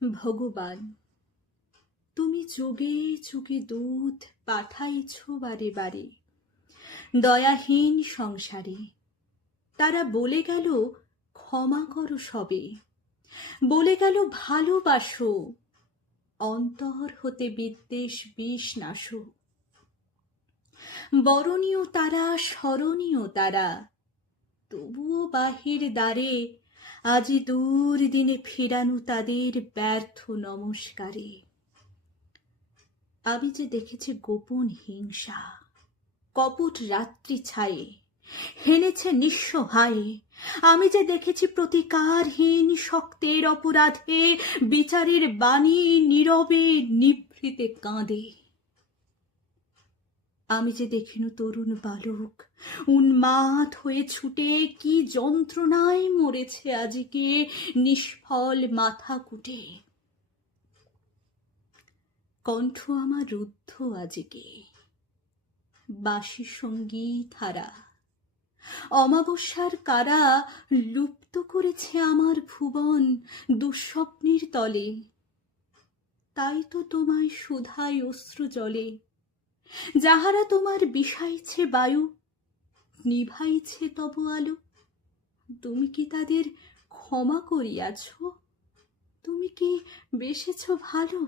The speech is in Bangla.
ভগবান, তুমি যুগে যুগে দূত পাঠাইছ বারে বারে দয়াহীন সংসারে। তারা বলে গেল ক্ষমা করো সবে, বলে গেল ভালোবাসো, অন্তর হতে বিদ্বেষ বিষ নাশো। বরণীয় তারা, স্মরণীয় তারা, তবুও বাহির দ্বারে আজি দূর দিনে ফিরানো তাদের ব্যর্থ নমস্কারে। আমি যে দেখেছি গোপন হিংসা, কপট রাত্রি ছায়ে হেনেছে নিঃস্ব ভায়ে। আমি যে দেখেছি প্রতিকারহীন শক্তের অপরাধে বিচারের বাণী নীরবে নিভৃতে কাঁদে। আমি যে দেখিনু তরুণ বালক উন্মাদ হয়ে ছুটে কি যন্ত্রণায় মরেছে আজিকে নিষ্ফল মাথা কুটে। কণ্ঠ আমার রুদ্ধ আজিকে, বাঁশি সঙ্গীত হারা অমাবস্যার কারা লুপ্ত করেছে আমার ভুবন দুঃস্বপ্নের তলে। তাই তো তোমায় সুধায় অশ্রু জলে, যাহারা তোমার বিষাইছে বায়ু, নিভাইছে তব আলো। তুমি কি তাদের ক্ষমা করিয়াছ? তুমি কি বেসেছ ভালো?